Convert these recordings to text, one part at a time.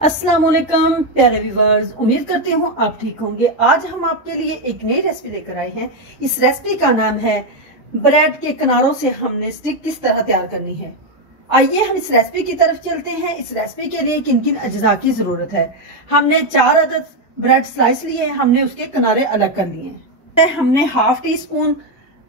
अस्सलाम वालेकुम प्यारे व्यूवर्स, उम्मीद करती हूँ आप ठीक होंगे। आज हम आपके लिए एक नई रेसिपी लेकर आए हैं। इस रेसिपी का नाम है ब्रेड के किनारों से हमने स्टिक किस तरह तैयार करनी है। आइए हम इस रेसिपी की तरफ चलते हैं। इस रेसिपी के लिए किन किन अज्जा की जरूरत है। हमने 4 अदद ब्रेड स्लाइस लिए हैं, हमने उसके किनारे अलग कर लिए हैं। हमने हाफ टी स्पून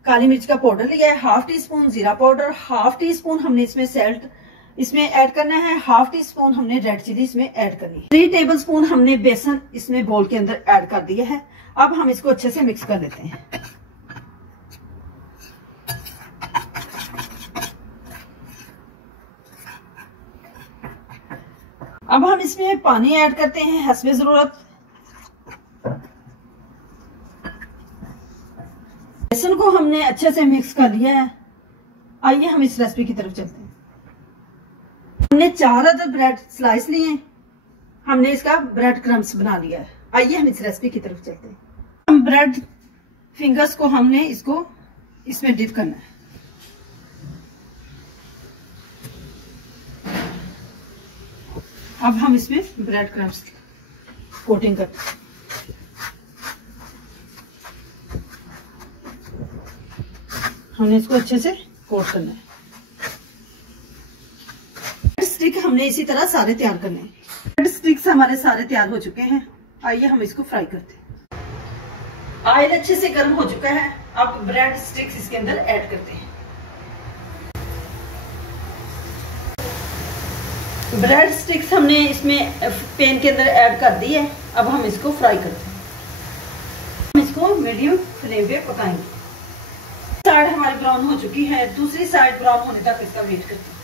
काली मिर्च का पाउडर लिया है, हाफ टी स्पून जीरा पाउडर, हाफ टी स्पून हमने इसमें सॉल्ट इसमें ऐड करना है, हाफ टी स्पून हमने रेड चिली इसमें ऐड करनी है, 3 टेबल स्पून हमने बेसन इसमें बोल के अंदर ऐड कर दिया है। अब हम इसको अच्छे से मिक्स कर लेते हैं। अब हम इसमें पानी ऐड करते हैं हस्बे जरूरत। बेसन को हमने अच्छे से मिक्स कर लिया है। आइए हम इस रेसिपी की तरफ चलते हैं। हमने 4 अदद ब्रेड स्लाइस लिए हैं, हमने इसका ब्रेड क्रम्स बना लिया है। आइए हम इस रेसिपी की तरफ चलते हैं। हम ब्रेड फिंगर्स को हमने इसको इसमें डिप करना है। अब हम इसमें ब्रेड क्रम्स कोटिंग करते हैं। हमने इसको अच्छे से कोट करना है। स्टिक हमने इसी तरह सारे तैयार करने हैं। ब्रेड स्टिक्स हमारे सारे तैयार हो चुके हैं। आइए हम इसको फ्राई करते हैं। ऑयल अच्छे से गर्म हो चुका है। अब ब्रेड स्टिक्स इसके अंदर ऐड करते हैं। ब्रेड स्टिक्स हमने इसमें पैन के अंदर ऐड कर दी है। अब हम इसको फ्राई करते हैं। हम इसको मीडियम फ्लेम पे पकाएंगे। साइड हमारी ब्राउन हो चुकी है, दूसरी साइड ब्राउन होने तक इसका वेट करते हैं।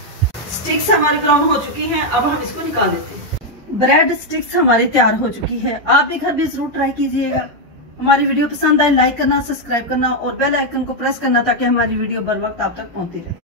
स्टिक्स हमारी ब्राउन हो चुकी हैं, अब हम इसको निकाल देते हैं। ब्रेड स्टिक्स हमारी तैयार हो चुकी है। आप भी घर में जरूर ट्राई कीजिएगा। हमारी वीडियो पसंद आए लाइक करना, सब्सक्राइब करना और बेल आइकन को प्रेस करना ताकि हमारी वीडियो बर वक्त आप तक पहुंचती रहे।